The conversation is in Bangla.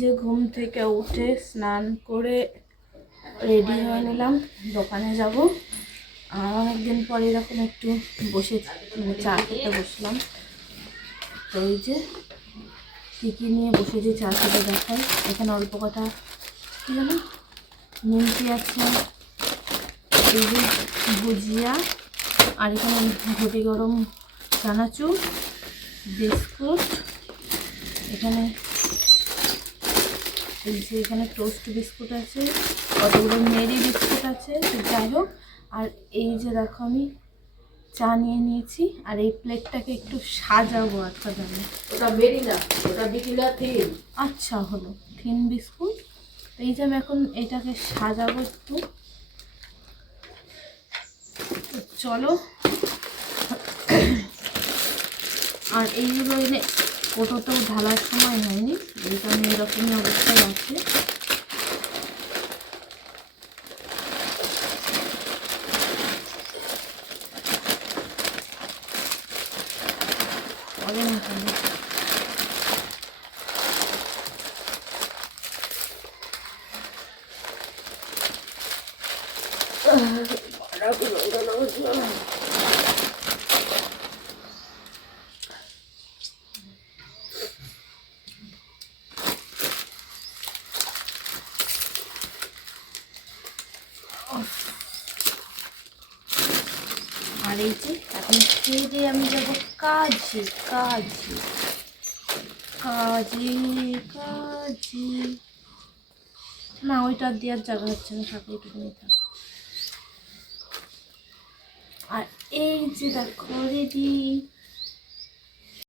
যে ঘুম থেকে উঠে স্নান করে রেডি হয়ে নিলাম, দোকানে যাব। আর অনেকদিন পর এরকম একটু বসে চা খেতে বসলাম। তো এই যে কী কী নিয়ে বসেছি চা খেতে দেখাই। এখানে অল্প কটা কী জানো নিমকি আছে, এই যে ভুজিয়া, আর এখানে ঘটি গরম চানাচুর, বিস্কুট, এখানে এই যে এখানে টোস্ট বিস্কুট আছে, কতগুলো মেরি বিস্কুট আছে। যাই হোক, আর এই যে দেখো আমি চা নিয়ে নিয়েছি, আর এই প্লেটটাকে একটু সাজাবো। আচ্ছা জানি ওটা মেরি না, ওটা বিটিনা থিন। আচ্ছা হলো থিন বিস্কুট। তো এই যে আমি এখন এটাকে সাজাবো একটু। তো চলো, আর এইগুলো এনে কোটোতেও ঢালার সময় হয়নি, এই কারণে এরকমই অবস্থায় আছে। আর এই যে এখন খেয়ে দিয়ে আমি যাবো কাজে কাজে কাজে কাজে। না, ওইটা দেওয়ার জায়গা হচ্ছে না, থাকলে একটু নিয়ে থাক। আর এই যে দেখো রেডি,